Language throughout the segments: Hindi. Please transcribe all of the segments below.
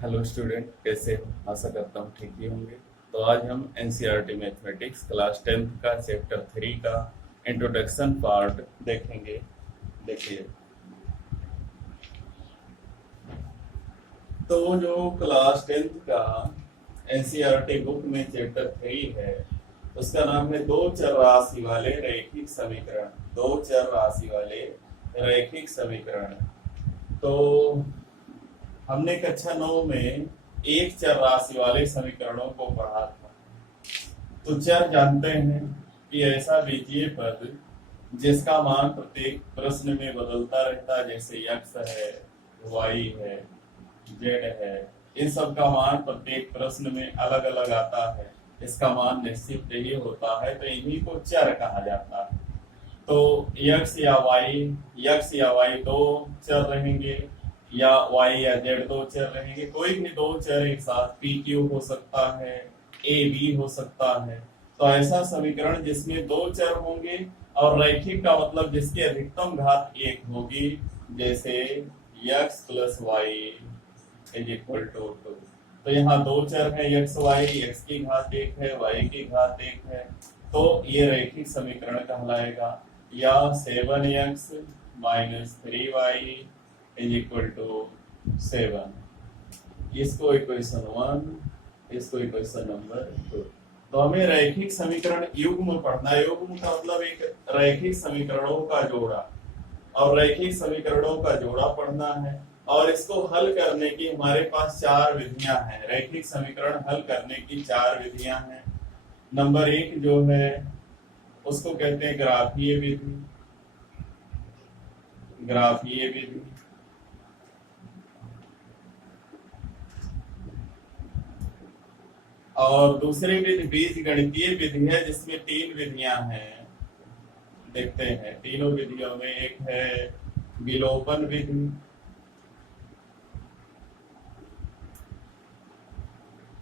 हेलो स्टूडेंट, कैसे हो? आशा करता हूँ ठीक ही होंगे। तो आज हम एनसीईआरटी मैथमेटिक्स क्लास 10th का चैप्टर 3 का इंट्रोडक्शन पार्ट देखेंगे। देखिए, तो जो क्लास 10th का एनसीईआरटी बुक में चैप्टर 3 है, उसका नाम है दो चर राशि वाले रैखिक समीकरण। दो चर राशि वाले रैखिक समीकरण। तो हमने कक्षा 9 में एक चर राशि वाले समीकरणों को पढ़ा था। तो चर जानते हैं कि ऐसा बीजीय पद जिसका मान प्रत्येक प्रश्न में बदलता रहता है, जैसे x है, y है, z है। इन सब का मान प्रत्येक प्रश्न में अलग अलग आता है, इसका मान निश्चित नहीं होता है, तो इन्हीं को चर कहा जाता है। तो x या y दो चर रहेंगे, या y या z दो चर रहेंगे। कोई भी दो चर एक साथ p q हो सकता है, a b हो सकता है। तो ऐसा समीकरण जिसमें दो चर होंगे और रैखिक का मतलब जिसकी अधिकतम घात एक होगी, जैसे x plus Y is equal to 2। तो यहाँ दो चर है x y, x की घात एक है, y की घात एक है, तो ये रैखिक समीकरण कहलाएगा। या 7x minus 3y is equal to 7। इसको इक्वेशन 1, इसको इक्वेशन नंबर 2। तो हमें रैखिक समीकरण युग्म पढ़ना है। युग्म का मतलब एक रैखिक समीकरणों का जोड़ा, और रैखिक समीकरणों का जोड़ा पढ़ना है। और इसको हल करने की हमारे पास चार विधियां हैं। रैखिक समीकरण हल करने की चार विधियां हैं। नंबर 1 जो है उसको कहते हैं ग्राफीय विधि। ग्राफीय विधि। और दूसरी विधि बीजगणितीय विधि है, जिसमें तीन विधियां हैं। देखते हैं तीनों विधियों में। एक है विलोपन विधि,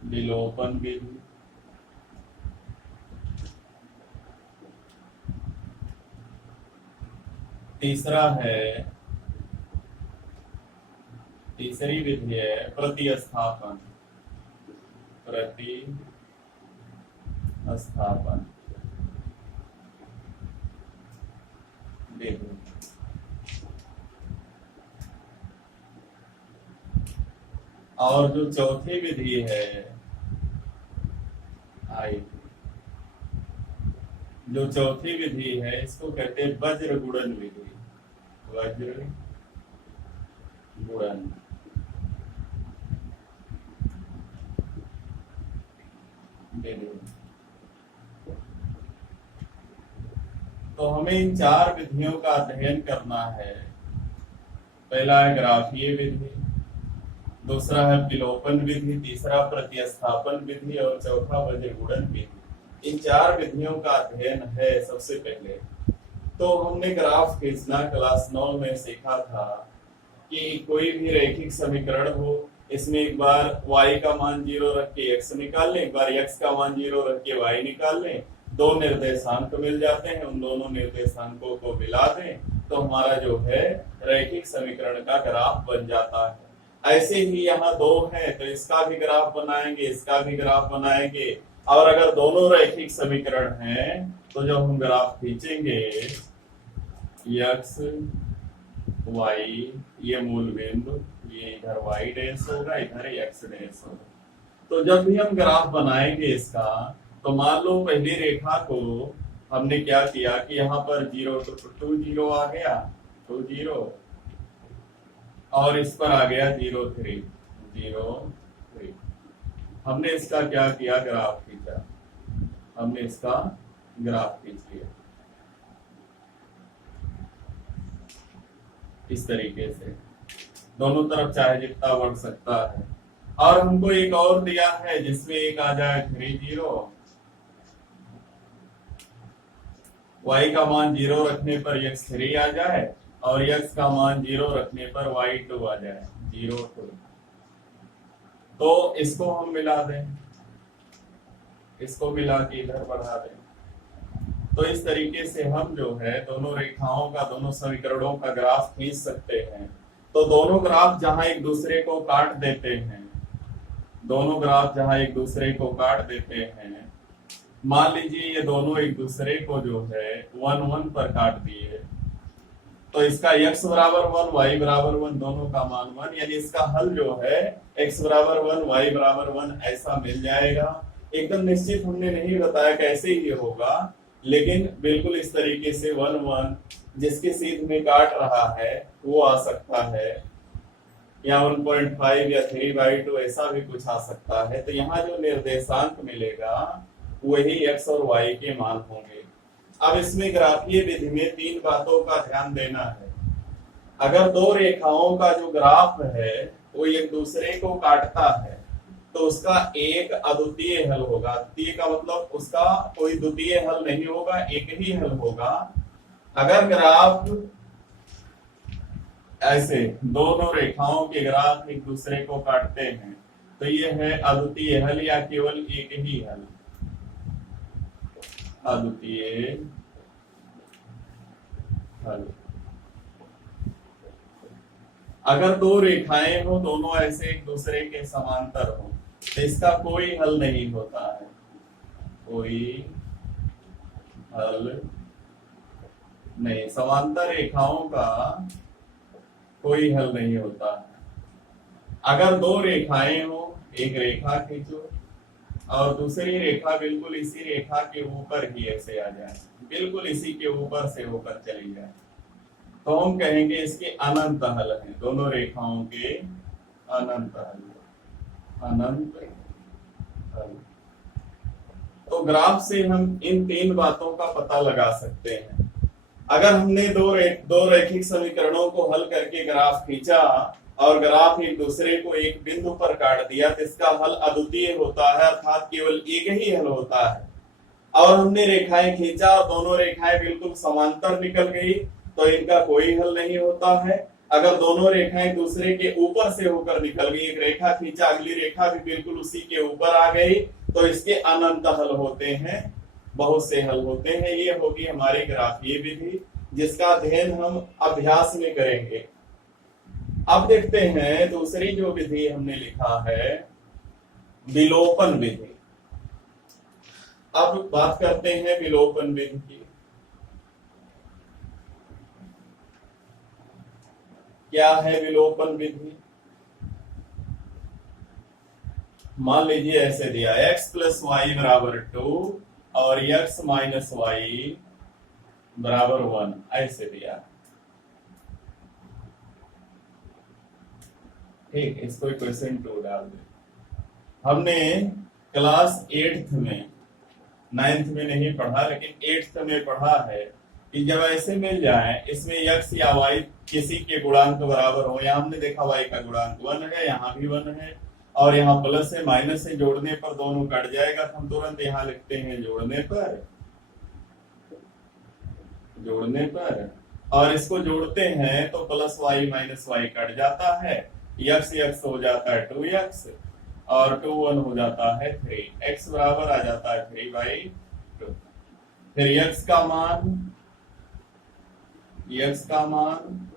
विलोपन विधि। तीसरी विधि है प्रतिस्थापन। प्रतिस्थापन विधि। और जो चौथी विधि है जो चौथी विधि है इसको कहते हैं वज्र गुणन विधि। वज्र गुणन। तो हमें इन चार विधियों का अध्ययन करना है। पहला है ग्राफीय विधि, दूसरा है विलोपन विधि, तीसरा प्रतिस्थापन विधि और चौथा वज्र गुणन विधि। इन चार विधियों का अध्ययन है। सबसे पहले तो हमने ग्राफ खींचना क्लास 9 में सीखा था कि कोई भी रैखिक समीकरण हो, इसमें एक बार y का मान 0 रख के x निकाल लें, एक बार x का मान 0 रख के y निकाल लें। दो निर्देशांक मिल जाते हैं, उन दोनों निर्देशांकों को मिला दें तो हमारा जो है रैखिक समीकरण का ग्राफ बन जाता है। ऐसे ही यहाँ दो है तो इसका भी ग्राफ बनाएंगे, इसका भी ग्राफ बनाएंगे। और अगर दोनों रैखिक समीकरण हैं तो जब हम ग्राफ खींचेंगे x y, ये मूल बिंदु, ये इधर y डैश होगा, इधर x डैश होगा। तो जब भी हम ग्राफ बनाएंगे इसका, तो मान लो पहली रेखा को हमने क्या किया कि यहाँ पर 0 2 0 आ गया, 2 0, और इस पर आ गया 0 3 0 3। हमने इसका क्या किया, ग्राफ खींचा। हमने इसका ग्राफ खींच लिया इस तरीके से। दोनों तरफ चाहे जितना बढ़ सकता है। और हमको एक और दिया है जिसमें एक आ जाए 3 0, y का मान 0 रखने पर x3 आ जाए और x का मान 0 रखने पर y2 आ जाए, 0 2। तो इसको हम मिला दें, इसको मिला के इधर बढ़ा दें। तो इस तरीके से हम जो है दोनों रेखाओं का, दोनों समीकरणों का ग्राफ खींच सकते हैं। तो दोनों ग्राफ जहां एक दूसरे को काट देते हैं दोनों ग्राफ जहां एक दूसरे को काट देते हैं, मान लीजिए ये दोनों एक दूसरे को जो है 1 1 पर काट दिए, तो इसका x बराबर 1 y बराबर 1 दोनों का मान 1, यानी इसका हल जो है x बराबर 1 y बराबर 1 ऐसा मिल जाएगा। एकदम निश्चित हमने नहीं बताया कैसे ये होगा, लेकिन बिल्कुल इस तरीके से 1 1 जिसके सीध में काट रहा है वो आ सकता है, या 1.5 या 3/2 ऐसा भी कुछ आ सकता है। तो यहाँ जो निर्देशांक मिलेगा वही x और y के मान होंगे। अब इसमें ग्राफीय विधि में 3 बातों का ध्यान देना है। अगर दो रेखाओं का जो ग्राफ है वो एक दूसरे को काटता है तो उसका एक अद्वितीय हल होगा। अद्वितीय का मतलब उसका कोई द्वितीय हल नहीं होगा, एक ही हल होगा। अगर ग्राफ ऐसे दोनों रेखाओं के ग्राफ एक दूसरे को काटते हैं तो ये है अद्वितीय हल या केवल एक ही हल, अद्वितीय हल। अगर दो रेखाएं हो दोनों ऐसे एक दूसरे के समांतर हो तो इसका कोई हल नहीं होता है, कोई हल नहीं, समांतर रेखाओं का कोई हल नहीं होता है। अगर दो रेखाएं हो, एक रेखा खींचो और दूसरी रेखा बिल्कुल इसी रेखा के ऊपर ही ऐसे आ जाए, बिल्कुल इसी के ऊपर से होकर चली जाए, तो हम कहेंगे इसके अनंत हल हैं, दोनों रेखाओं के अनंत हल, अनंत हल। तो ग्राफ से हम इन 3 बातों का पता लगा सकते हैं। अगर हमने दो रैखिक समीकरणों को हल करके ग्राफ खींचा और ग्राफ एक दूसरे को एक बिंदु पर काट दिया तो इसका हल अद्वितीय होता है, अर्थात केवल एक ही हल होता है। और हमने रेखाएं खींचा और दोनों रेखाएं बिल्कुल समांतर निकल गई तो इनका कोई हल नहीं होता है। अगर दोनों रेखाएं दूसरे के ऊपर से होकर निकल गई, एक रेखा खींचा अगली रेखा भी बिल्कुल उसी के ऊपर आ गई, तो इसके अनंत हल होते हैं, बहुत से हल होते हैं। ये होगी हमारी ग्राफीय विधि जिसका अध्ययन हम अभ्यास में करेंगे। अब देखते हैं दूसरी जो विधि हमने लिखा है विलोपन विधि। अब बात करते हैं विलोपन विधि की। क्या है विलोपन विधि? मान लीजिए ऐसे दिया x + y = 2 और x - y = 1 ऐसे दिया, ठीक। इसको इक्वेशन 2 डाल दे। हमने क्लास 8th में, 9th में नहीं पढ़ा लेकिन 8th में पढ़ा है कि जब ऐसे मिल जाए इसमें x या y किसी के गुणांक बराबर हो, यहाँ हमने देखा y का गुणांक 1 है, यहाँ भी 1 है और यहाँ प्लस है माइनस है, जोड़ने पर दोनों कट जाएगा तो हम तुरंत यहाँ लिखते हैं जोड़ने पर, जोड़ने पर। और इसको जोड़ते हैं तो +y - y कट जाता है, x हो जाता है 2x और 2 1 हो जाता है 3, x बराबर आ जाता है 3/2। फिर x का मान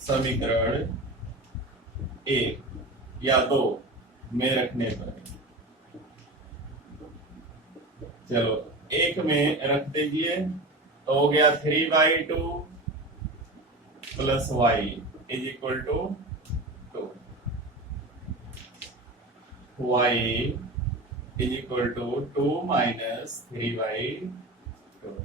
समीकरण 1 या 2 में रखने पर, चलो 1 में रख दीजिए तो हो गया 3/2 + y = 2, y = 2 - 3/2,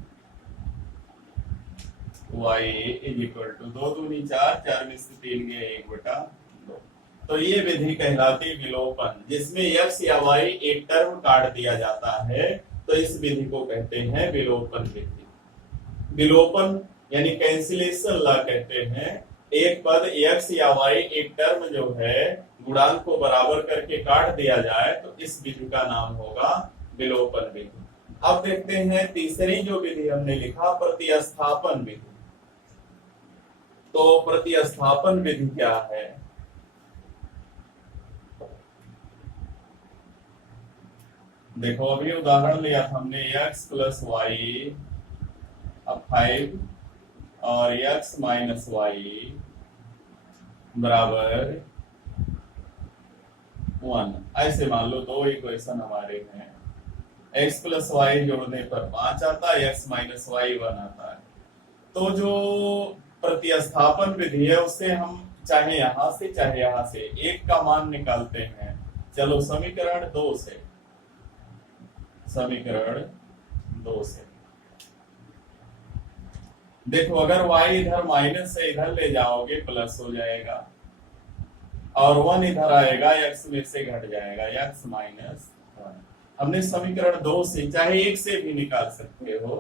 y = 2 दूनी 4, 4 में से 3 गया 1/2। तो ये विधि कहलाती विलोपन, जिसमें x या y एक टर्म काट दिया जाता है, तो इस विधि को कहते हैं विलोपन विधि। विलोपन यानी कैंसिलेशन लॉ कहते हैं। एक पद x या y एक टर्म जो है गुणांक को बराबर करके काट दिया जाए तो इस विधि का नाम होगा विलोपन विधि। अब देखते हैं तीसरी जो विधि हमने लिखा प्रतिस्थापन विधि। तो प्रतिस्थापन विधि क्या है? देखो अभी उदाहरण लिया था हमने x + y अब 5 और x - y = 1। ऐसे मान लो दो इक्वेशन हमारे हैं, x प्लस वाई जोड़ने पर 5 आता है, x माइनस वाई 1 आता है। तो जो प्रतिस्थापन विधि है उससे हम चाहे यहां से चाहे यहां से एक का मान निकालते हैं। चलो समीकरण 2 से, समीकरण 2 से देखो, अगर y इधर माइनस से इधर ले जाओगे प्लस हो जाएगा, और 1 इधर आएगा x में से घट जाएगा, x माइनस 1। हमने समीकरण 2 से, चाहे एक से भी निकाल सकते हो,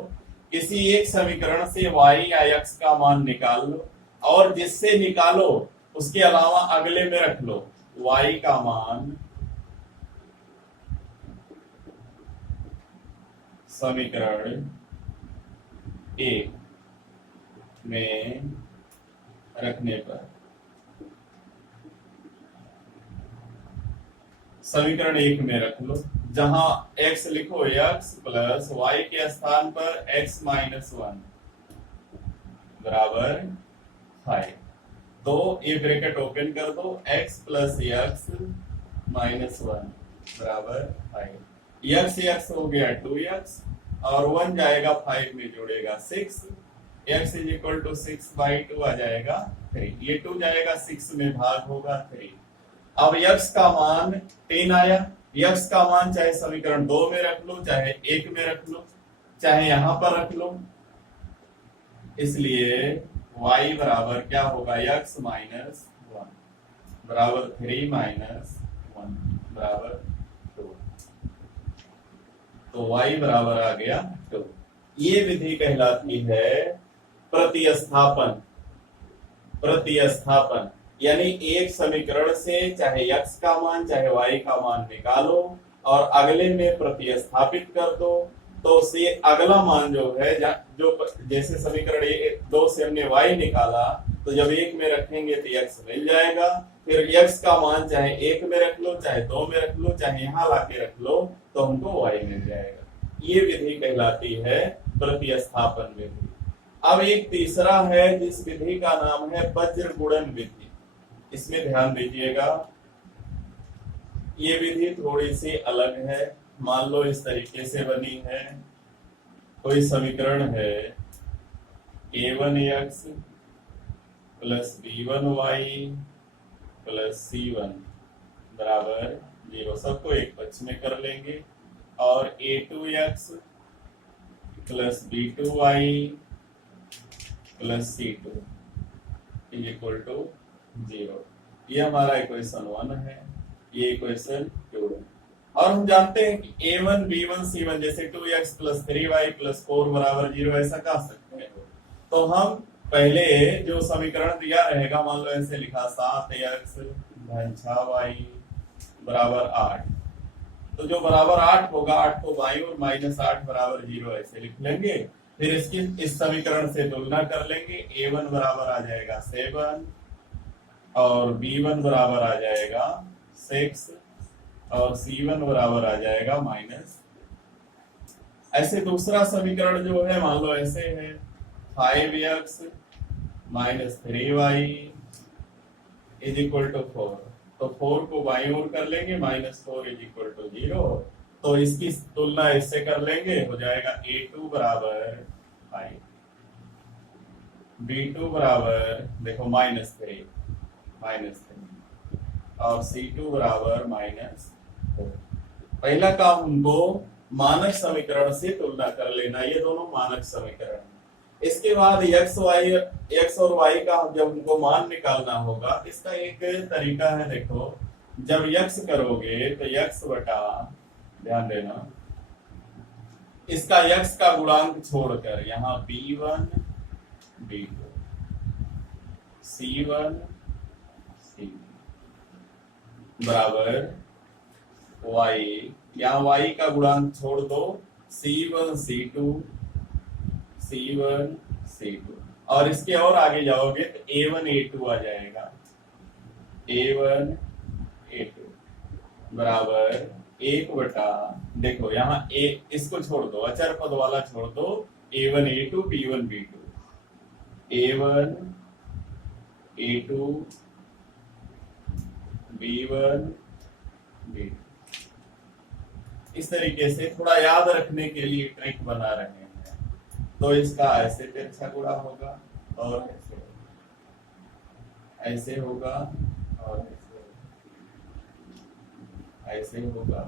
किसी एक समीकरण से y या x का मान निकाल लो, और जिससे निकालो उसके अलावा अगले में रख लो y का मान समीकरण 1 में रखने पर, समीकरण 1 में रख लो, जहां x लिखो x प्लस वाई के स्थान पर x माइनस 1 बराबर 5। तो ये ब्रैकेट ओपन कर दो, x प्लस x माइनस 1 बराबर 5। x हो गया 2x, और 1 जाएगा 5 में जोड़ेगा 6, x इज इक्वल टू 6/2 आ जाएगा 3। ये 2 जाएगा 6 में, भाग होगा 3। अब x का मान 10 आया। x का मान चाहे समीकरण 2 में रख लो, चाहे 1 में रख लो, चाहे यहां पर रख लो, इसलिए y बराबर क्या होगा, x माइनस 1 बराबर 3 माइनस 1 बराबर 2। तो y बराबर आ गया 2। ये विधि कहलाती है प्रतिस्थापन। प्रतिस्थापन यानी एक समीकरण से चाहे x का मान चाहे y का मान निकालो और अगले में प्रतिस्थापित कर दो, तो से अगला मान जो है, जो जैसे समीकरण 2 से हमने y निकाला, तो जब 1 में रखेंगे तो x मिल जाएगा। फिर x का मान चाहे 1 में रख लो, चाहे 2 में रख लो, चाहे यहाँ लाके रख लो, तो हमको y मिल जाएगा। ये विधि कहलाती है प्रतिस्थापन विधि। अब एक तीसरा है जिस विधि का नाम है वज्र गुणन विधि। इसमें ध्यान दीजिएगा, ये विधि थोड़ी सी अलग है। मान लो इस तरीके से बनी है, कोई समीकरण है a1x plus b1y plus c1 बराबर 0। सबको एक पक्ष में कर लेंगे, और a2x plus b2y plus c2 is equal to 0। ये हमारा इक्वेशन 1 है, ये इक्वेशन 2 है। और हम जानते हैं कि a1 b1 c1 जैसे 2x प्लस 3y प्लस 4 बराबर 0 ऐसा कह सकते हैं। तो हम पहले जो समीकरण दिया रहेगा, मान लो ऐसे लिखा 7x धन 6y बराबर 8, तो जो बराबर 8 होगा, 8 को बाईं ओर माइनस 8 बराबर 0 ऐसे लिख लेंगे। फिर इसकी इस समीकरण से तुलना कर लेंगे, a1 बराबर आ जाएगा 7 और b1 बराबर आ जाएगा 6 और c1 बराबर आ जाएगा माइनस। ऐसे दूसरा समीकरण जो है, मान लो ऐसे है 5x minus 3y is equal to 4। तो 4 को बाईं ओर कर लेंगे, माइनस 4 इज इक्वल टू 0। तो इसकी तुलना इससे कर लेंगे, हो जाएगा a2 बराबर 5, b2 बराबर देखो माइनस 3 और c2 बराबर माइनस 4। पहला काम हमको मानक समीकरण से तुलना कर लेना, ये दोनों मानक समीकरण। इसके बाद x और y का जब हमको मान निकालना होगा, इसका एक तरीका है। देखो, जब x करोगे तो x बटा, ध्यान देना, इसका x का गुणांक छोड़कर यहाँ b1 b2 c1 c बराबर y, यहाँ y का गुणांक छोड़ दो, c1 c2 और इसके और आगे जाओगे तो a1 a2 आ जाएगा, a1 a2 बराबर 1 बटा, देखो यहाँ इसको छोड़ दो, अचर पद वाला छोड़ दो, a1 a2 b1 b2, a1 a2 b1 B2। इस तरीके से थोड़ा याद रखने के लिए ट्रिक बना रहे हैं। तो इसका ऐसे तिरछा गुणा होगा और ऐसे होगा और ऐसे होगा।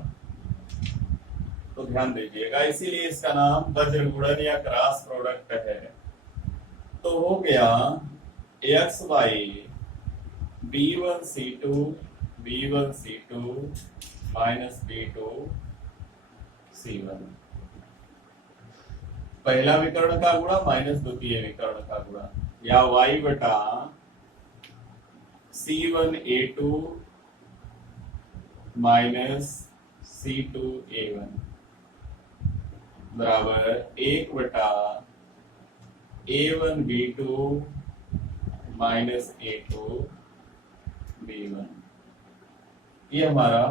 तो ध्यान दीजिएगा, इसीलिए इसका नाम वज्र गुणन या क्रॉस प्रोडक्ट है। तो हो गया x Y B1C2 B1C2 minus B2C1, पहला विकर्ण का गुणा माइनस द्वितीय विकर्ण का गुणा, या y बटा C1A2 माइनस C2A1 बराबर 1 बटा A1B2 माइनस A2B1। ये हमारा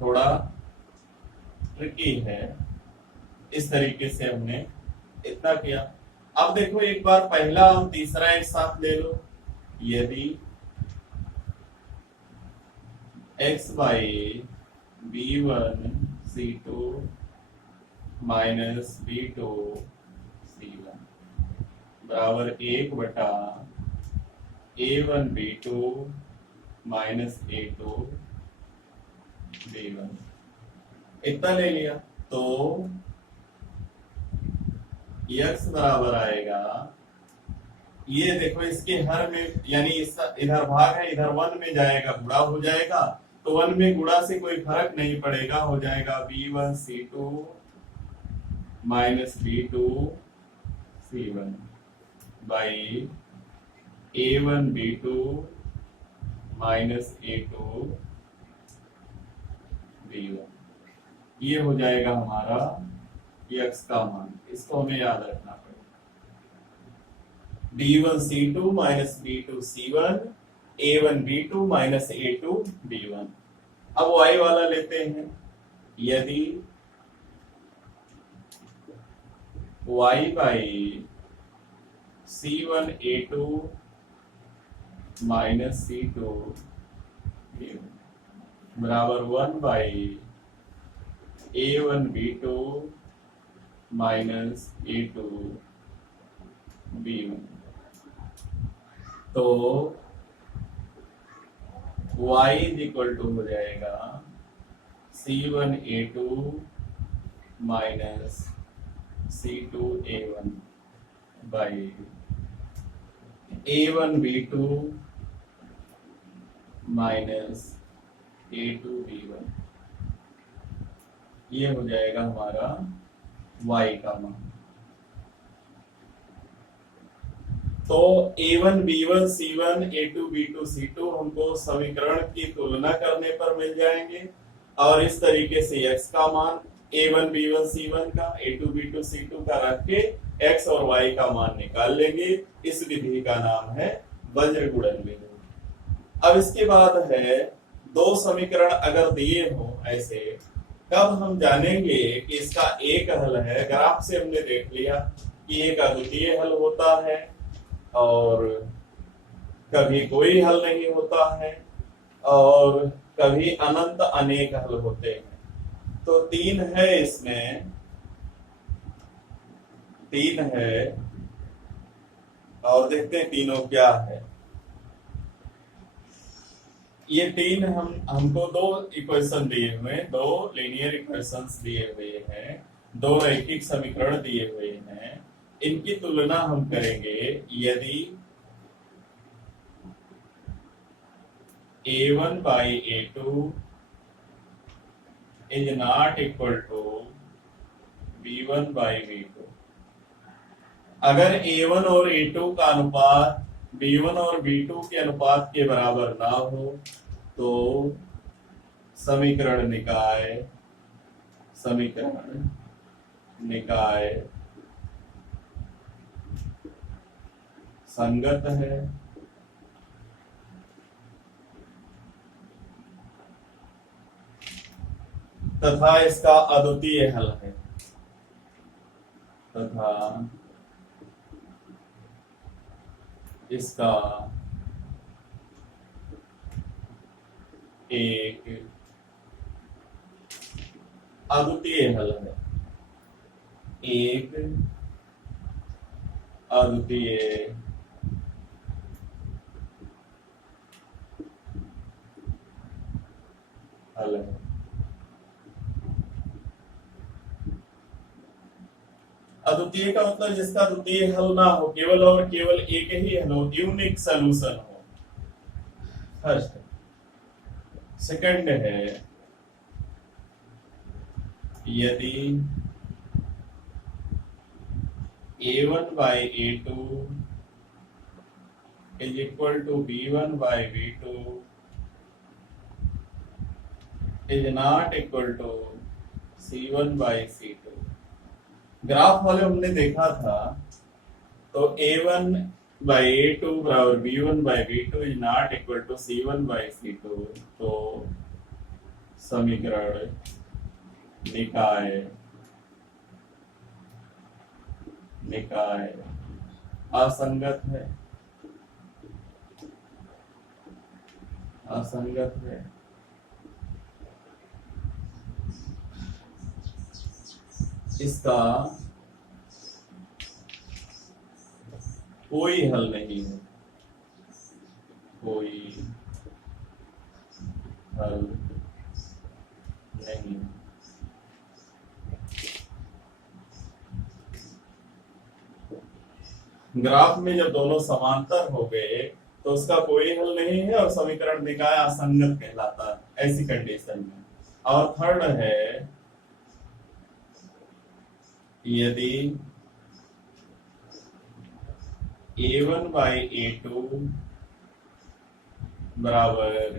थोड़ा ट्रिकी है। इस तरीके से हमने इतना किया। अब देखो एक बार पहला और तीसरा एक साथ ले लो। यदि x by B1C2 minus B2C1 बराबर 1 बटा A1B2 माइनस A2B1, इतना ले लिया। तो x बराबर आएगा, ये देखो इसके हर में, यानी इधर भाग है, इधर वन में जाएगा, गुणा हो जाएगा। तो वन में गुणा से कोई फर्क नहीं पड़ेगा, हो जाएगा B1C2 minus B2C1 by A1B2 minus A2B1। ये हो जाएगा हमारा x का मान। इसको हमें याद रखना पड़ेगा। B1C2 minus B2C1 A1B2 minus A2B1। अब y वाला लेते हैं। यदि y by C1A2 minus C2A1 बराबर 1 बाई A1B2 माइनस A2B1, तो y इज इक्वल टू हो जाएगा C1A2 minus C2A1 by A1B2 minus A2B1। ये हो जाएगा हमारा y का मान। तो A1B1C1 A2B2C2 हमको समीकरण की तुलना करने पर मिल जाएंगे, और इस तरीके से x का मान A1B1C1 का A2B2C2 का रख के x और y का मान निकाल लेंगे। इस विधि का नाम है वज्र गुणन विधि। अब इसके बाद है, दो समीकरण अगर दिए हो ऐसे, कब हम जानेंगे कि इसका एक हल है। ग्राफ से हमने देख लिया कि एक अद्वितीय हल होता है और कभी कोई हल नहीं होता है, और कभी अनंत अनेक हल होते हैं। तो तीन है, इसमें तीन है, और देखते हैं तीनों क्या है। ये तीन हमको दो इक्वेशन दिए हुए, दो लीनियर इक्वेशंस दिए हुए हैं, दो रैखिक समीकरण दिए हुए हैं। इनकी तुलना हम करेंगे। यदि A1 by A2 is not equal to B1 by B2, अगर A1 और A2 का अनुपात B1 और B2 के अनुपात के बराबर ना हो तो समीकरण निकाय संगत है। तथा इसका अद्वितीय हल है। तथा इसका एक अद्वितीय हल है, एक अद्वितीय हल है। अद्वितीय का मतलब जिसका द्वितीय हल ना हो, केवल और केवल एक ही हल हो, यूनिक सॉल्यूशन हो। फर्स्ट। सेकंड है यदि a1 by a2 is equal to b1 by b2 is not equal to c1 by c2। Graph वाले हमने देखा था, तो a1 by a2 बराबर b1 by b2 is not equal to c1 by c2। तो समीकरण निकाय असंगत है, असंगत है। इसका कोई हल नहीं है, कोई हल नहीं। ग्राफ में जब दोनों समांतर हो गए तो उसका कोई हल नहीं है और समीकरण निकाय असंगत कहलाता है ऐसी कंडीशन में। और थर्ड है यदि a1 by a2 बराबर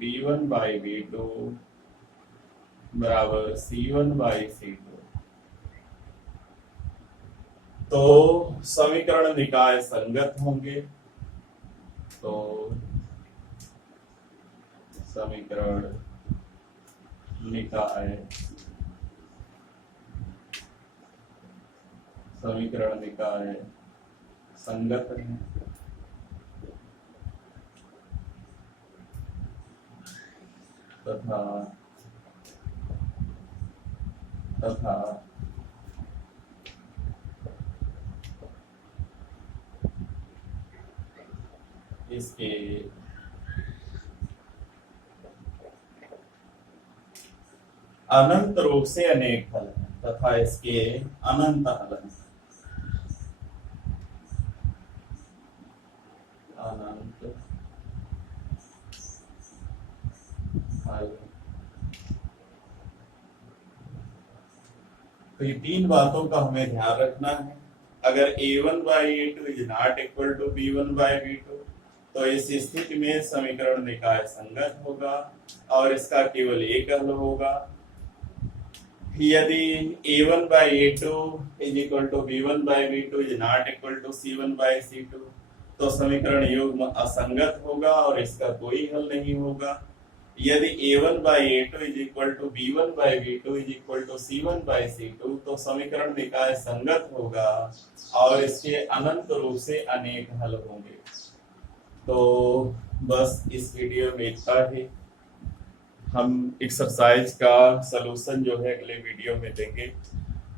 b1 by b2 बराबर c1 by c2, तो समीकरण निकाय संगत होंगे। तो समीकरण निकाय संगत है। तथा इसके अनंत रूप से अनेक हल हैं, तथा इसके अनंत हल हैं। अनंत हल। तो ये तीन बातों का हमें ध्यान रखना है। अगर a1 by a2 is not equal to b1 by b2, तो इस स्थिति में समीकरण निकाय संगत होगा और इसका केवल एक हल होगा। यदि a1 by a2 is equal to b1 by b2 is not equal to c1 by c2, तो समीकरण युग्म असंगत होगा और इसका कोई हल नहीं होगा। यदि a1 by a2 is equal to b1 by b2 is equal to c1 by c2, तो समीकरण निकाय संगत होगा और इसके अनंत रूप से अनेक हल होंगे। तो बस इस वीडियो में इतना ही। हम एक्सरसाइज का सलूशन जो है अगले वीडियो में देंगे।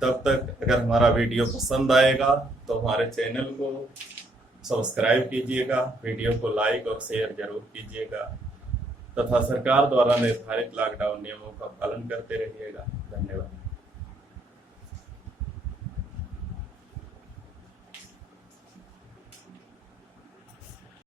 तब तक अगर हमारा वीडियो पसंद आएगा तो हमारे चैनल को सब्सक्राइब कीजिएगा, वीडियो को लाइक और शेयर जरूर कीजिएगा, तथा सरकार द्वारा निर्धारित लॉकडाउन नियमों का पालन करते रहिएगा। धन्यवाद।